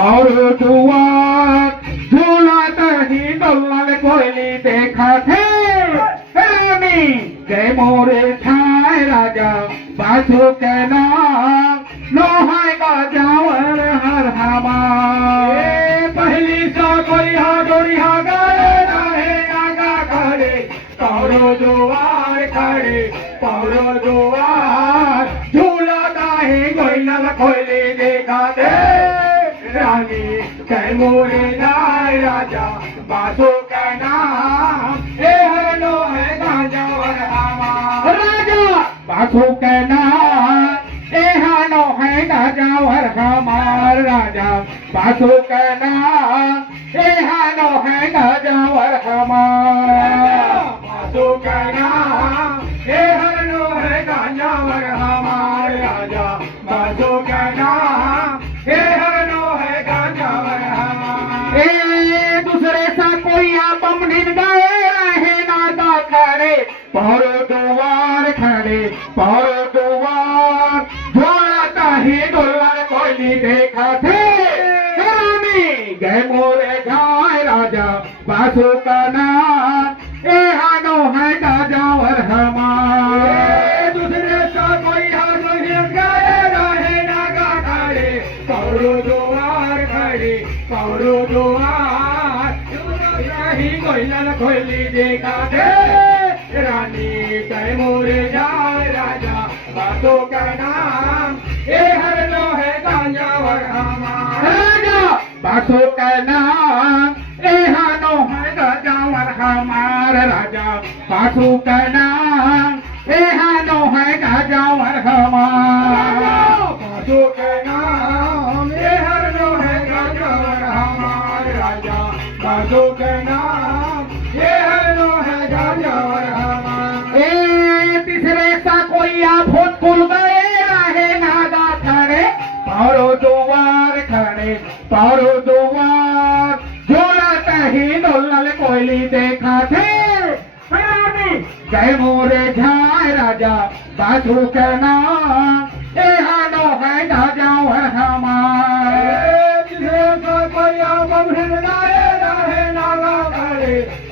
और दुआर झूलाता ही डोलल कोयली देखा थे रानी जय मोरे छाय राजा बासु के नाम लोहाय का जावर हर हमार पहली सा कोई हा डोरी हा गाए रहे आगा खड़े पौरो दुआर खड़े पौरो दुआर झूलाता ही कोयला कोयली देखा थे रानी जय मोरे जाय राजा बासु का नाम ए हरनो है गांजा वर हमार राजा बासु का नाम ए हरनो है गांजा वर हमार राजा बासु का नाम ए हरनो है गांजा वर हमार बासु का नाम ए हरनो है गांजा वर हमार राजा बासु का नाम ए हरनो है गांजा वर हमार ए दूसरे सा कोई बम ढिन गए रहे नादा खड़े पौरो दुआर खड़े पौरो दुआर झोलाता ही डोलर कोयली देखा थे रानी गए मोरे जाय राजा बासु का नाम ए हानो है गाजा वर हमार दूसरे सा कोई ढिन गए रहे नागा खड़े पौरो दुआर खड़े पौरो दुआर ही कोयला कोयली देखा थे रानी जय मोरे जाय राजा बासु का नाम ए हरनो है गांजा वर हमार राजा बासु का नाम ए हरनो है गांजा वर हमार राजा बासु का नाम ए हरनो है गांजा वर हमार बासु का नाम ए हरनो है गांजा वर हमार राजा बासु का नाम ए हरनो है गांजा वर हमार ए तीसरे सा कोई फूट खुल गए रहे नादा खड़े पौरो दुआर खड़े पौरो दुआर झोलाता ही डोलल कोयली देखा थे जय मोरे झाय राजा बासु के नाम ए हानो है गाजा वर हमार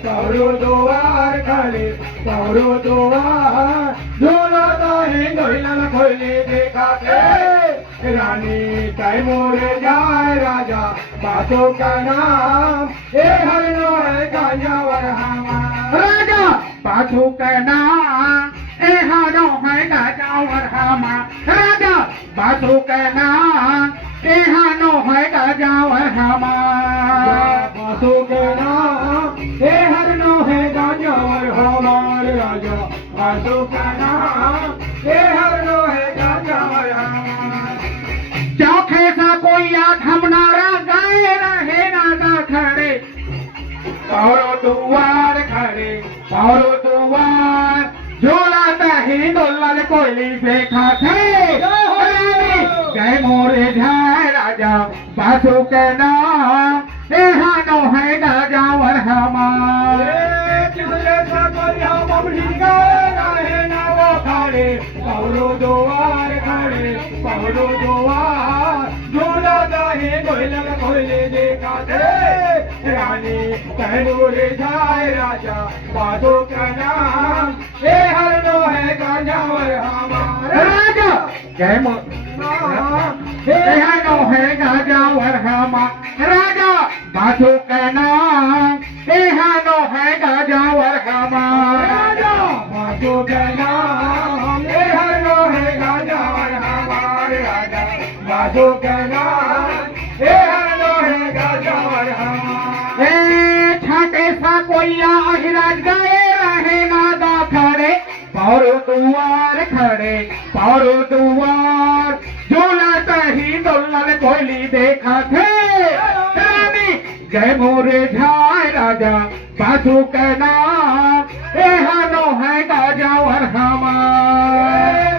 पौरो दुआर खड़े पौरो दुआर झूलाता ही डोलल कोयली देखा थे रानी जय मोरे जाय राजा बासु का नाम ए हरनो है गांजा वर हमार राजा बासु का नाम ए हरनो है गांजा वर हमार राजा बासु का नाम ए हरनो है गांजा वर हमार बासु का नाम ए हरनो है गांजा वर हमार राजा बासु का नाम ए हरनो है गांजा वर हमार चौखे सा कोई धमनारा गाए रहे नादा खड़े पौरो दुआर खड़े पौरो दुआर झोलाता ही डोलल कोयली देखा थे जय मोरे झाय राजा बासु के नाम ए हानो है गाजा वर हमार पौरो दुआर खड़े पौरो दुआर झूलाता ही डोलल कोयली देखा थे रानी जय मोरे जाय राजा बासु का नाम ए हरनो है गांजा वर हमार राजा जय मोरे ए हरनो है गांजा वर हमार राजा बासु का नाम ए हरनो है गांजा वर हमार राजा बासु का नाम ए हरनो है गांजा वर हमार राजा बासु का नाम ए हरनो है गांजा वर हमार ए छाटे सा कोई अहिराज गए रहे नादा खड़े पौरो दुआर खड़े पौरो दुआर झूलाता ही डोलल कोयली देखा थे जय मोरे झाय राजा बासु का नाम ए हानो है गाजा वर हमार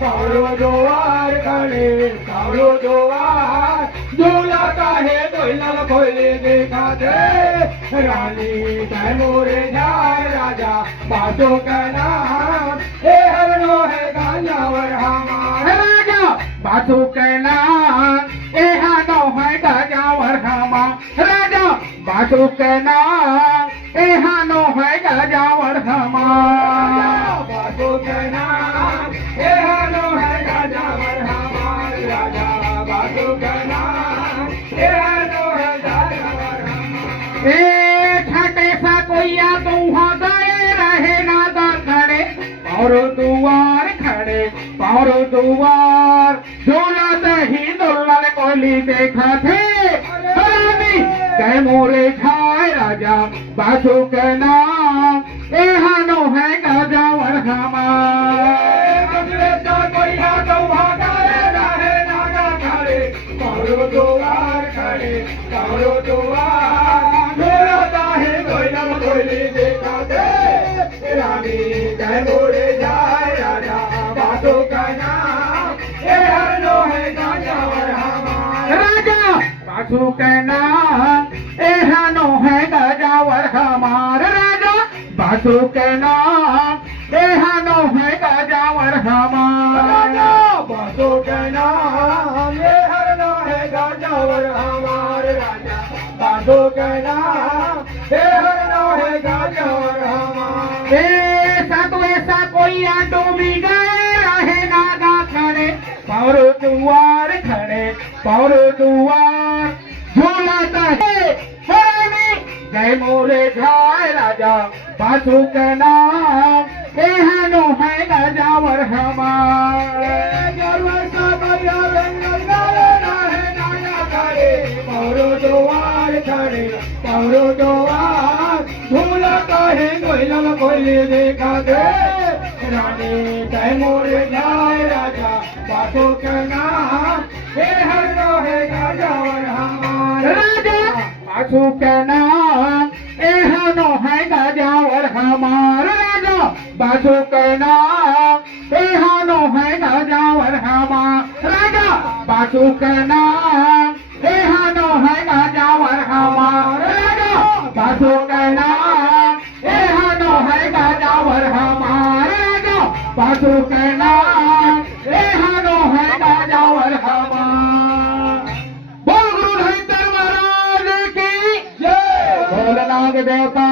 पौरो दुआर खड़े पौरो दुआर झूलाता है डोलल कोयली देखा थे रानी जय मोरे जाय राजा बासु का नाम ए हरनो है गांजा वर हमार बासु के नाम एहानो है गजावर हमा राजा बासु के नाम एहानो है गजावर हमा बासु के नाम एहानो है गजावर हमा राजा बासु के नाम एहानो है गजावर हमा ए छठे सा कोइया तुहा गए रहे नागा खड़े और दुआर झोला दही दुल्हन कोली देखा थे हरामी गए मोरे छाए राजा बासु के नाम एहानो है गजावर हमार दुआर खड़े झोला दही दुल्हन कोली देखा थे रानी गए मोरे छाए राजा बासु के नाम एहानो है गजावर हमार राजा बासु के नाम एहानो है गजावर हमार राजा बासु के नाम एहानो है गजावर हमार राजा बासु के नाम एहानो है गजावर हमार राजा बासु के नाम एहानो है गजावर हमार ऐसा कोई डूबी गए रहे नागा खड़े पौर दुआर झूला दहे जय मोरे झाय राजा बासु के नाम एहानो है गजावर हमार पौर दुआर झूला दहे गोइलम कोइली देखा दे रानी जय मोरे झाय राजा बासु के नाम एहानो है गजावर हमार राजा बासु के नाम एहानो है गजावर हमार राजा बासु के नाम एहानो है गजावर हमार राजा बासु के नाम एहानो है गजावर हमार राजा बासु के नाम एहानो है गजावर हमार राजा बासु के नाम एहानो है गजावर हमार बोल गुरु धनंतर महाराज की जय बोल नाग देवता